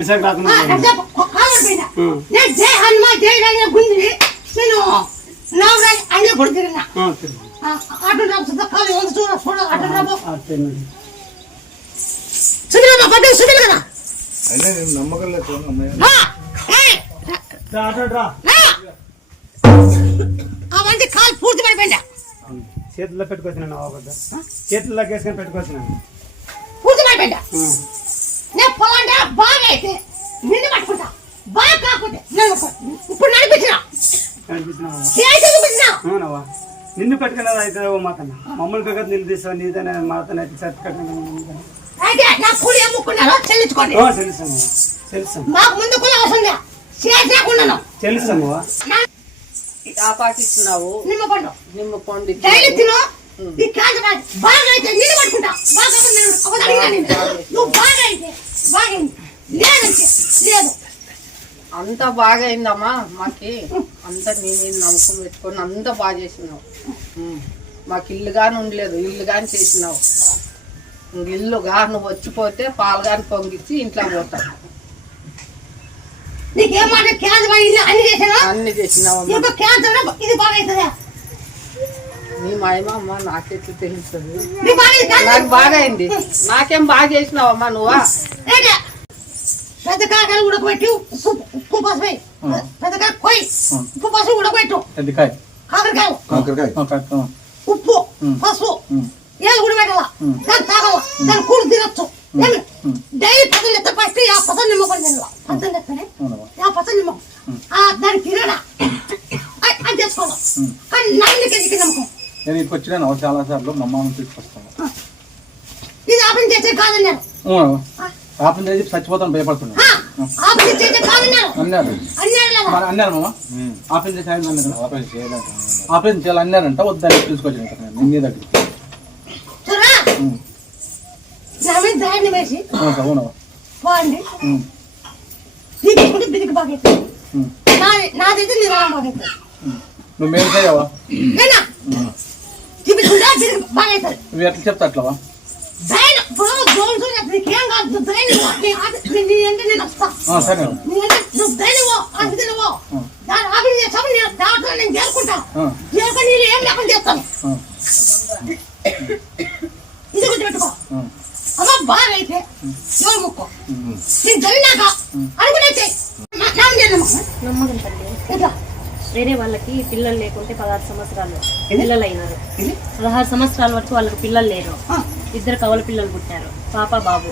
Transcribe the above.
జై హనుమాన్ జై రాజ గుంజి నేను నవరాజ్ అనే కొడుతున్నా అటు రాబు కాలు వంద చూడ చూడ అటు రాబు సుడిలా పడ్డ సుడిలా కదా అదే నేను నమ్మకం లేదు అవంటి కాలు పూర్తి పడిపోయిందా చేతుల్లో పెట్టుకొచ్చినా చేతుల్లోకి వేసుకొని పెట్టుకొచ్చినా పూర్తి పడిపోయిందా నేను పొలంటే బాగా అయితే నిన్ను పట్టుకుంటా బాగా కాకపోతే నేను ఇప్పుడు నడిపించినా అవునవా నిన్ను పెట్టుకున్నది అయితే మాకన్నా మమ్మల్ని పెట్టి నిన్ను తీసుకో నీదనే మాతనే అయితే నా కూలి అమ్ముకున్నారో చెల్లించుకోండి తెలుసు మాకు ముందు కూడా అవసరం చేయకుండా తెలుసమ్మా పాటిస్తున్నావు నిమ్మ పండు డైలీ తిను ఈ కాదు బాగా అయితే నిన్ను పట్టుకుంటా బాగా నువ్వు బాగా అయితే బాగా లేదంటే లేదు అంత బాగా అయిందమ్మా మాకి అంత నేనే నమ్మకం పెట్టుకొని అంత బాగా చేసినావు మాకు ఇల్లు కానీ ఉండలేదు ఇల్లు కానీ చేసినావు ఇల్లుగా నువ్వు వచ్చిపోతే పాలు కానీ పొంగిచ్చి ఇంట్లో పోతావు నీకేమాట క్యాన్సర్ అన్ని చేసినావు అన్ని చేసినావు క్యాన్సర్ ఇది బాగా అవుతుందా నీ మాయమ్మ అమ్మ నాకెట్లు తెలుస్తుంది నాకు బాగా అయింది నాకేం బాగా చేసినావమ్మా నువ్వా పెద్ద కాయలు ఉడకబెట్టి ఉప్పు పసుపు పెద్దకాయ కొయ్యి ఉప్పు పసుపు ఉడకబెట్టు కాకరకాయ ఉప్పు పసుపు ఏది ఉడబెట్టాల దాన్ని తాగాల దాన్ని కూడు తినొచ్చు డైలీ పసలు ఎత్త ఫస్ట్ ఆ పసలు నిమ్మకొని తినాల పసలు ఎత్తనే ఆ పసలు నిమ్మకం దాన్ని తినడా అది చేసుకోవాలి కానీ నమ్మకి ఎందుకు నమ్మకం నేను ఇక్కడికి వచ్చినాను చాలా సార్లు మా అమ్మని తీసుకొస్తాను ఇది ఆపరేషన్ చేసే కాదన్నారు ఆపరేషన్ చేసి చచ్చిపోతాను భయపడుతున్నాను ఆపరేషన్ చేసే కాదన్నారు అన్నారు మామ ఆపరేషన్ చేసి ఆపరేషన్ చేయాలి అన్నారంట వద్దని తీసుకొచ్చాను నిన్నే దగ్గర ధాన్యం వేసి అవునవా పోండి తీసుకుంటే బిదికి బాగా నాదైతే నిరాళం బాగా నువ్వు మేలు చేయవా చూపించుకుంటే బిదికి బాగా అవుతుంది నువ్వు ఎట్లా చెప్తా అట్లవా నీకేం కాదు అంటే నేను వస్తా సరే నువ్వు ధైర్యమో అదివో దాని ఆపరేషన్ చేస్తాము నేను డాక్టర్ నేను చేరుకుంటా చేరుకొని నేను ఏం లేకుండా చేస్తాను ఇది గుర్తుపెట్టుకో అమ్మ బాగా అయితే ఎవరు ముక్కో నీకు జరిగినాక అనుకునే నమ్మకం తల్లి వేరే వాళ్ళకి పిల్లలు లేకుంటే 16 సంవత్సరాలు పిల్లలు అయినారు 16 సంవత్సరాల వరకు వాళ్ళకి పిల్లలు లేరు 2 కవల పిల్లలు పుట్టారు పాప బాబు